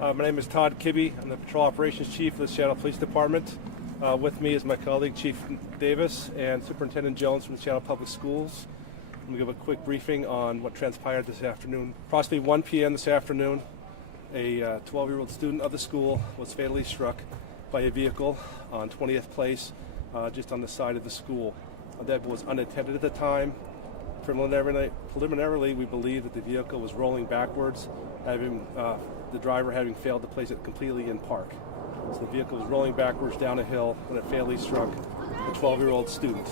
My name is Todd Kibbe. I'm the Patrol Operations Chief of the Seattle Police Department. With me is my colleague Chief Davis and Superintendent Jones from the Seattle Public Schools. I'm going to give a quick briefing on what transpired this afternoon. Approximately 1 p.m. this afternoon, a 12-year-old student of the school was fatally struck by a vehicle on 20th Place, just on the side of the school. That was unattended at the time. Preliminarily, we believe that the vehicle was rolling backwards, the driver having failed to place it completely in park. So the vehicle was rolling backwards down a hill when it fatally struck a 12-year-old student.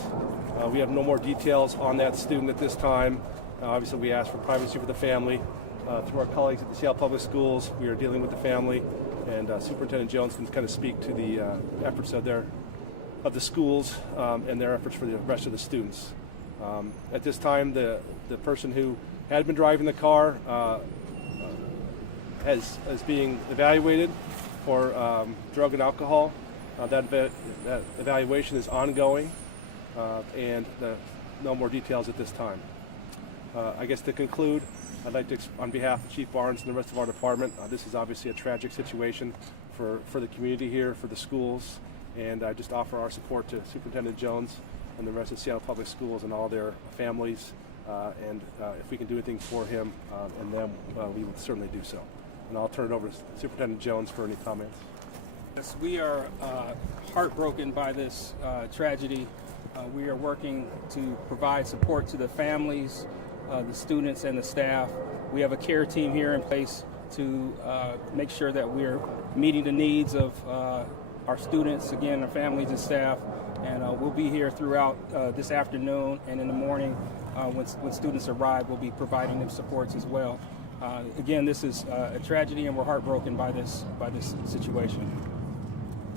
We have no more details on that student at this time. Obviously, we asked for privacy for the family. Through our colleagues at the Seattle Public Schools, we are dealing with the family, and Superintendent Jones can kind of speak to the efforts of the schools and their efforts for the rest of the students. At this time, the person who had been driving the car is being evaluated for drug and alcohol. That evaluation is ongoing, and no more details at this time. I guess to conclude, I'd like to, on behalf of Chief Barnes and the rest of our department, this is obviously a tragic situation for the community here, for the schools, and I just offer our support to Superintendent Jones and the rest of Seattle Public Schools and all their families, and if we can do anything for him and them, we will certainly do so. And I'll turn it over to Superintendent Jones for any comments. Yes, we are heartbroken by this tragedy. We are working to provide support to the families, the students, and the staff. We have a care team here in place to make sure that we're meeting the needs of our students, again, our families and staff. And we'll be here throughout this afternoon, and in the morning when students arrive, we'll be providing them supports as well. Again, this is a tragedy, and we're heartbroken by this situation.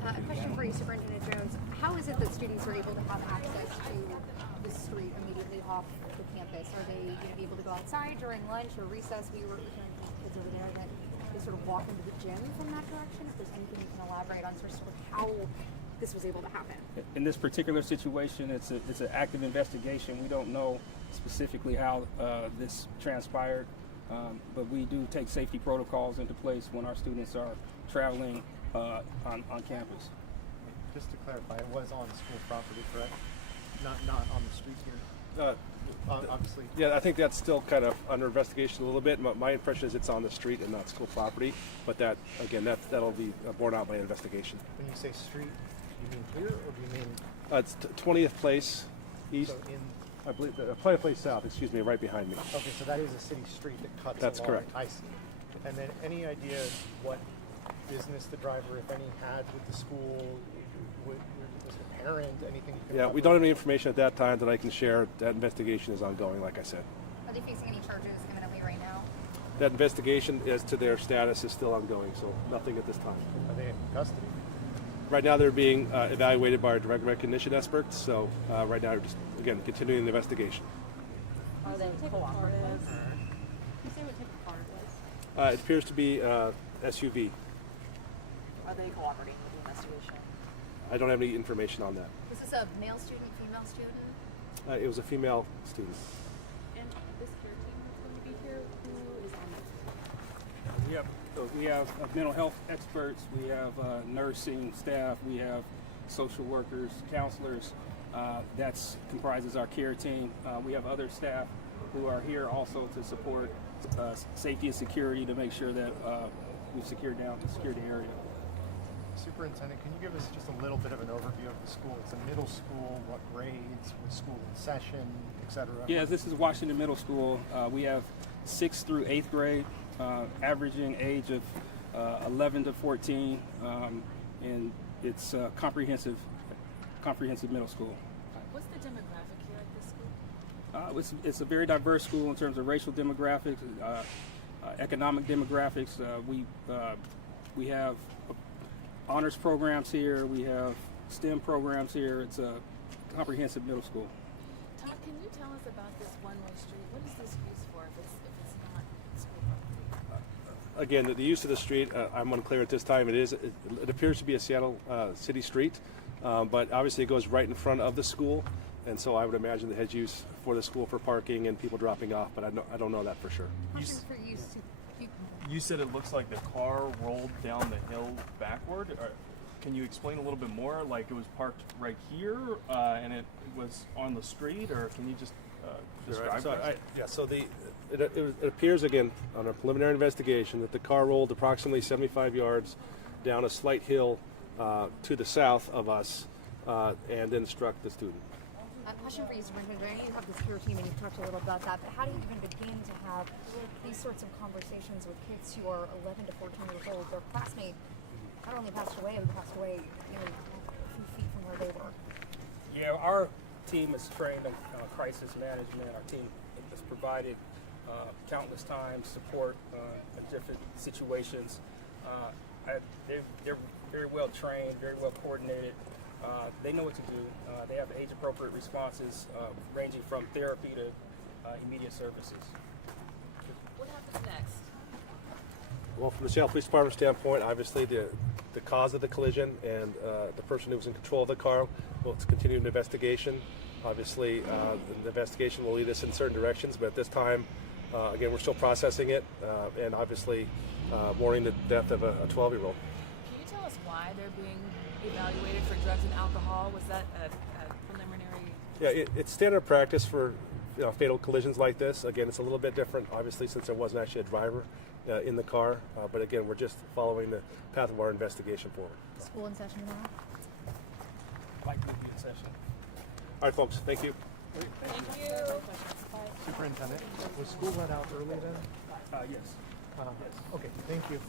A question for you, Superintendent Jones. How is it that students are able to have access to the street immediately off the campus? Are they going to be able to go outside during lunch or recess? We were hearing from kids over there that they sort of walk into the gym from that direction. If there's anything you can elaborate on sort of how this was able to happen. In this particular situation, it's an active investigation. We don't know specifically how this transpired, but we do take safety protocols into place when our students are traveling on campus. Just to clarify, it was on school property, correct? Not on the street here? Obviously. Yeah, I think that's still kind of under investigation a little bit. My impression is it's on the street and not school property, but that, again, that'll be borne out by an investigation. When you say street, do you mean here or do you mean? It's 20th Place East. So in. I believe 20th Place South. Excuse me, right behind me. Okay, so that is a city street that cuts. That's along. correct. I see. And then any idea what business the driver, if any, had with the school? Was it a parent? Anything? You can Yeah, we don't have any information at that time that I can share. That investigation is ongoing, like I said. Are they facing any charges imminently right now? That investigation as to their status is still ongoing, so nothing at this time. Are they in custody? Right now they're being evaluated by our direct recognition experts, so right now we're just, again, continuing the investigation. Are they cooperative? Can you say what type of car it was? It appears to be SUV. Are they cooperating with the investigation? I don't have any information on that. Was this a male student, female student? It was a female student. And this care team that's going to be here, who is on it? We have mental health experts, we have nursing staff, we have social workers, counselors. That comprises our care team. We have other staff who are here also to support safety and security to make sure that we've secured the area. Superintendent, can you give us just a little bit of an overview of the school? It's a middle school, what grades, was school in session, etc.? Yeah, this is Washington Middle School. We have 6th through 8th grade, averaging age of 11 to 14, and it's comprehensive middle school. What's the demographic here at this school? It's a very diverse school in terms of racial demographics, economic demographics. We have honors programs here. We have STEM programs here. It's a comprehensive middle school. Todd, can you tell us about this one-way street? What is this used for if it's not school property? Again, the use of the street, I'm unclear at this time. It appears to be a Seattle city street, but obviously it goes right in front of the school, and so I would imagine it has use for the school for parking and people dropping off, but I don't know that for sure. Question for you, You said it looks like the car rolled down the hill backward. Can you explain a little bit more? Like it was parked right here and it was on the street, or can you just describe that? So it appears again on a preliminary investigation that the car rolled approximately 75 yards down a slight hill to the south of us and then struck the student. A question for you, Superintendent. I know you have the security team and you've talked a little about that, but how do you even begin to have these sorts of conversations with kids who are 11 to 14 years old? Their classmate not only passed away, but passed away, a few feet from where they were. Yeah, our team is trained in crisis management. Our team has provided countless times support in different situations. They're very well trained, very well coordinated. They know what to do. They have age-appropriate responses ranging from therapy to immediate services. What happens next? Well, from the Seattle Police Department standpoint, obviously the cause of the collision and the person who was in control of the car will continue an investigation. Obviously, the investigation will lead us in certain directions, but at this time, again, we're still processing it and obviously mourning the death of a 12-year-old. Can you tell us why they're being evaluated for drugs and alcohol? Was that a preliminary? Yeah, it's standard practice for fatal collisions like this. Again, it's a little bit different, obviously, since there wasn't actually a driver in the car. But again, we're just following the path of our investigation forward. School in session now? Likely to be in session. All right, folks. Thank you. Thank you. Superintendent, was school let out early then? Yes. Okay, thank you.